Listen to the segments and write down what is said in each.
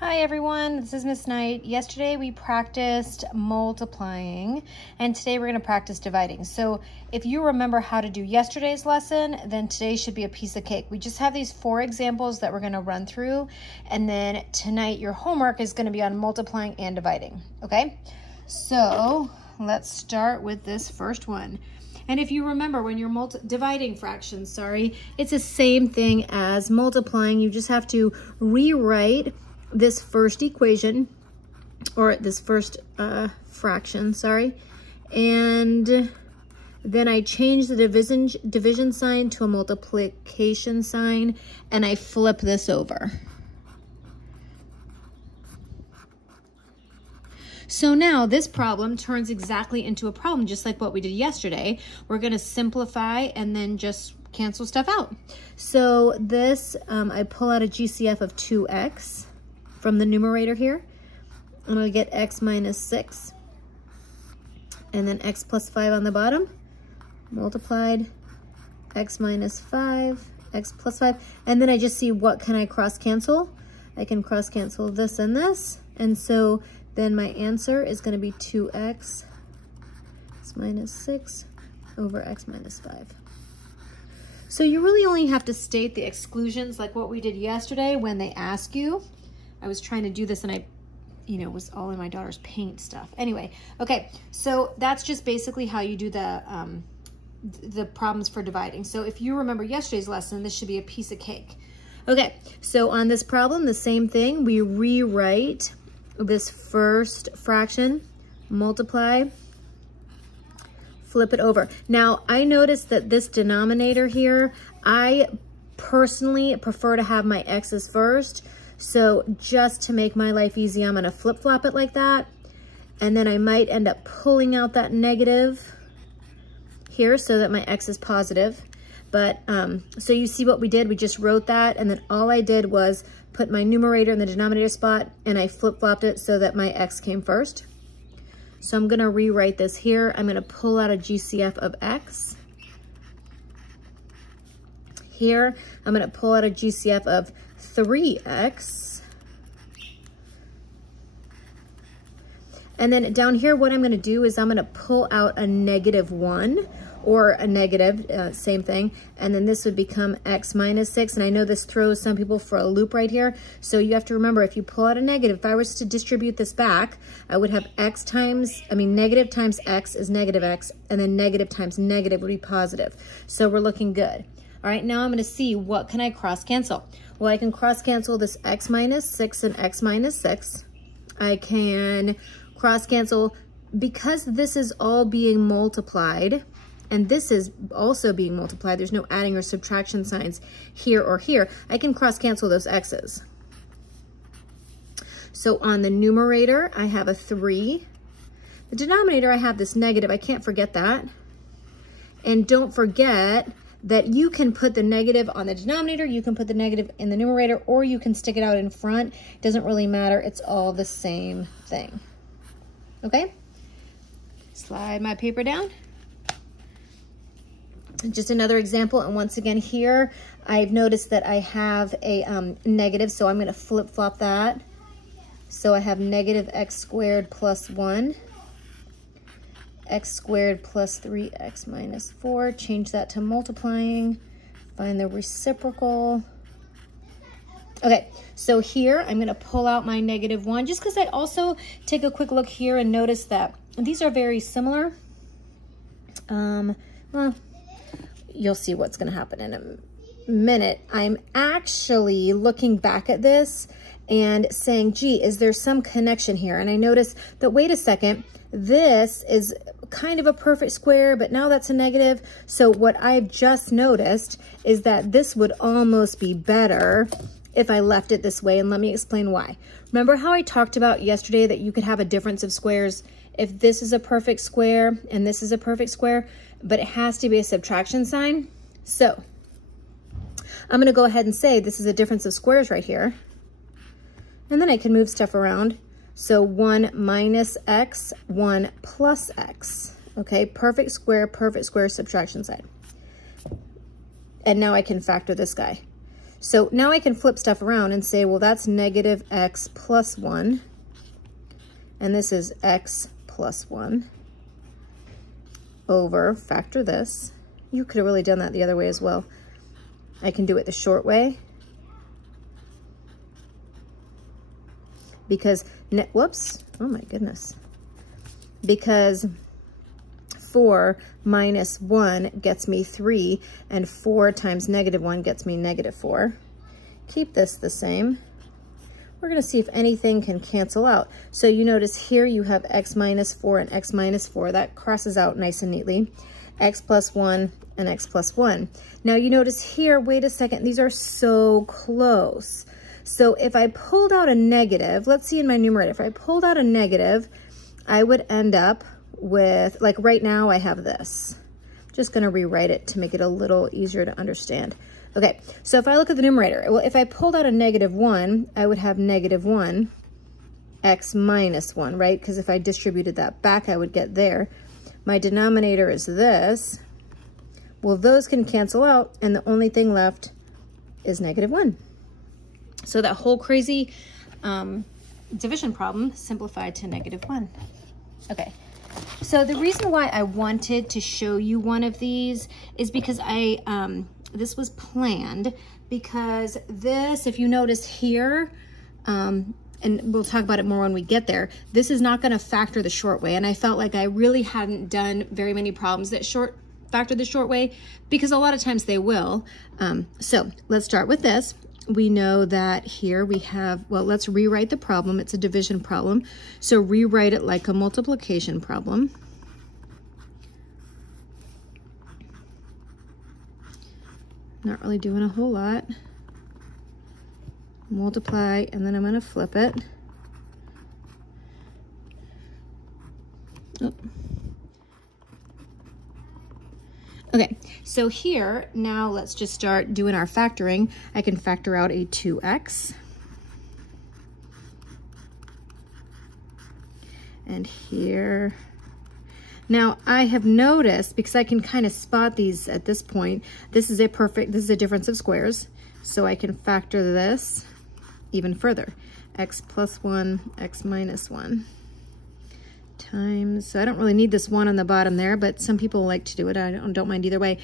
Hi everyone, this is Miss Knight. Yesterday we practiced multiplying and today we're going to practice dividing. So if you remember how to do yesterday's lesson, then today should be a piece of cake. We just have these 4 examples that we're going to run through, and then tonight your homework is going to be on multiplying and dividing, okay? So let's start with this first one. And if you remember, when you're dividing fractions, it's the same thing as multiplying. You just have to rewrite this first equation, or this first fraction, and then I change the division sign to a multiplication sign, and I flip this over. So now this problem turns exactly into a problem, just like what we did yesterday. We're going to simplify and then just cancel stuff out. So this, I pull out a GCF of 2x from the numerator here, and I get x minus 6, and then x plus 5 on the bottom, multiplied x minus 5, x plus 5, and then I just see what can I cross cancel. I can cross cancel this and this, and so then my answer is going to be 2x minus 6 over x minus 5. So you really only have to state the exclusions like what we did yesterday when they ask you. I was trying to do this and I, was all in my daughter's paint stuff. Anyway, okay, so that's just basically how you do the problems for dividing. So if you remember yesterday's lesson, this should be a piece of cake. Okay, so on this problem, the same thing. We rewrite this first fraction, multiply, flip it over. Now, I noticed that this denominator here, I personally prefer to have my x's first. So just to make my life easy, I'm gonna flip-flop it like that. And then I might end up pulling out that negative here so that my x is positive. But, so you see what we did? We just wrote that, and then all I did was put my numerator in the denominator spot, and I flip-flopped it so that my x came first. So I'm gonna rewrite this here. I'm gonna pull out a GCF of x. Here, I'm gonna pull out a GCF of 3x. And then down here, what I'm gonna do is I'm gonna pull out a -1, or a negative, same thing, and then this would become x minus 6, and I know this throws some people for a loop right here, so you have to remember, if you pull out a negative, if I was to distribute this back, I would have negative times x is negative x, and then negative times negative would be positive, so we're looking good. All right, now I'm gonna see what can I cross cancel. Well, I can cross cancel this x minus 6 and x minus 6. I can cross cancel, because this is all being multiplied, and this is also being multiplied, there's no adding or subtraction signs here or here, I can cross cancel those x's. So on the numerator, I have a 3. The denominator, I have this negative, I can't forget that. And don't forget that you can put the negative on the denominator, you can put the negative in the numerator, or you can stick it out in front. It doesn't really matter, it's all the same thing. Okay? Slide my paper down. Just another example, and once again here, I've noticed that I have a negative, so I'm gonna flip-flop that. So I have negative x squared plus 1, x squared plus 3x minus 4, change that to multiplying, find the reciprocal. Okay, so here I'm gonna pull out my -1, just because I also take a quick look here and notice that these are very similar. Well, you'll see what's gonna happen in a minute. I'm actually looking back at this and saying, gee, is there some connection here? And I notice that, wait a second, this is kind of a perfect square, but now that's a negative. So what I've just noticed is that this would almost be better if I left it this way, and let me explain why. Remember how I talked about yesterday that you could have a difference of squares if this is a perfect square and this is a perfect square, but it has to be a subtraction sign? So I'm gonna go ahead and say this is a difference of squares right here, and then I can move stuff around. So 1 minus x, 1 plus x. Okay, perfect square, subtraction sign. And now I can factor this guy. So now I can flip stuff around and say, well, that's negative x plus 1. And this is x plus 1 over, factor this. You could have really done that the other way as well. I can do it the short way. Because, whoops, oh my goodness. Because 4 minus 1 gets me 3, and 4 times negative 1 gets me negative 4. Keep this the same. We're going to see if anything can cancel out. So you notice here you have x minus 4 and x minus 4. That crosses out nice and neatly. X plus 1 and x plus 1. Now you notice here, wait a second, these are so close. So if I pulled out a negative, let's see in my numerator, if I pulled out a negative, I would end up with, like right now I have this. Just going to rewrite it to make it a little easier to understand. Okay, so if I look at the numerator, well, if I pulled out a negative 1, I would have negative 1 x minus 1, right? Because if I distributed that back, I would get there. My denominator is this. Well, those can cancel out, and the only thing left is negative 1. So that whole crazy division problem simplified to negative 1. Okay. So the reason why I wanted to show you one of these is because this was planned, because this, if you notice here, and we'll talk about it more when we get there, this is not going to factor the short way. And I felt like I really hadn't done very many problems that factor the short way, because a lot of times they will. So let's start with this. We know that here we have, well, let's rewrite the problem. It's a division problem. So rewrite it like a multiplication problem. Not really doing a whole lot. Multiply, and then I'm going to flip it. Oh. Okay, so here, now let's just start doing our factoring. I can factor out a 2x. And here, now I have noticed, because I can kind of spot these at this point, this is a difference of squares. So I can factor this even further. X plus 1, x minus 1. Times, so I don't really need this 1 on the bottom there, but some people like to do it. I don't mind either way.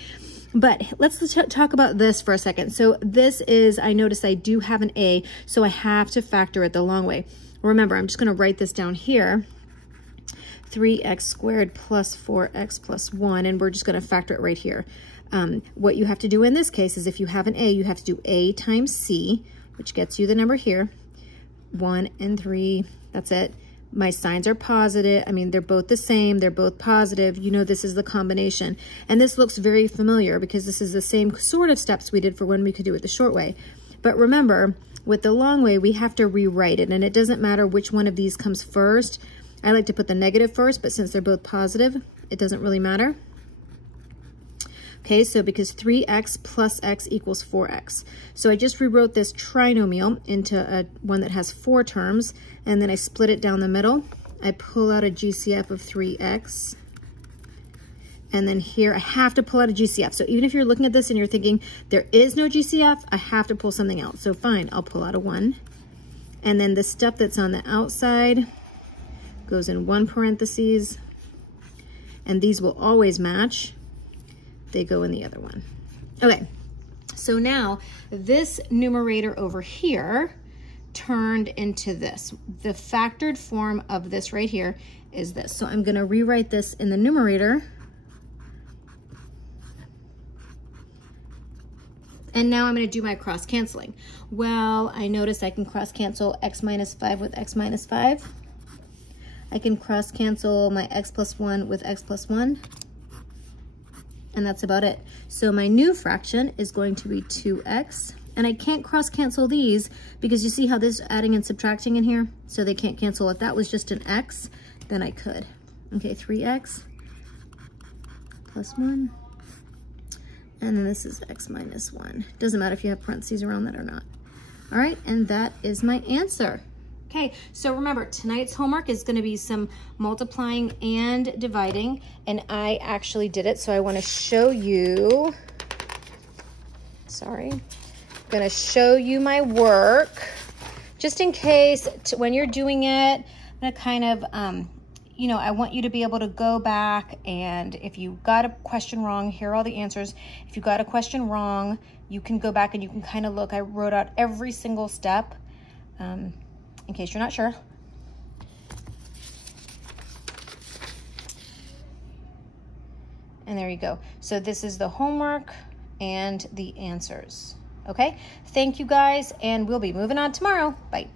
But let's talk about this for a second. So this is, I notice I do have an a, so I have to factor it the long way. Remember, I'm just going to write this down here. 3x squared plus 4x plus 1, and we're just going to factor it right here. What you have to do in this case is if you have an a, you have to do a times c, which gets you the number here. 1 and 3, that's it. My signs are positive. I mean, they're both the same. They're both positive. You know, this is the combination. And this looks very familiar because this is the same sort of steps we did for when we could do it the short way. But remember, with the long way, we have to rewrite it. And it doesn't matter which one of these comes first. I like to put the negative first, but since they're both positive, it doesn't really matter. Okay, so because 3x plus x equals 4x. So I just rewrote this trinomial into one that has 4 terms, and then I split it down the middle. I pull out a GCF of 3x. And then here I have to pull out a GCF. So even if you're looking at this and you're thinking, there is no GCF, I have to pull something out. So fine, I'll pull out a 1. And then the stuff that's on the outside goes in one parentheses. And these will always match. They go in the other one. Okay, so now this numerator over here turned into this. The factored form of this right here is this. So I'm gonna rewrite this in the numerator. And now I'm gonna do my cross canceling. Well, I notice I can cross cancel x minus 5 with x minus 5. I can cross cancel my x plus 1 with x plus 1. And that's about it. So my new fraction is going to be 2x. And I can't cross cancel these because you see how this is adding and subtracting in here? So they can't cancel. If that was just an x, then I could. Okay, 3x plus 1. And then this is x minus 1. Doesn't matter if you have parentheses around that or not. All right, and that is my answer. Okay, so remember, tonight's homework is going to be some multiplying and dividing, and I actually did it, so I want to show you, sorry, I'm gonna show you my work just in case when you're doing it. I'm gonna kind of, you know, I want you to be able to go back, and if you got a question wrong, here are all the answers. If you got a question wrong, you can go back and you can kind of look. I wrote out every single step in case you're not sure. And there you go. So this is the homework and the answers. Okay, thank you guys, and we'll be moving on tomorrow. Bye.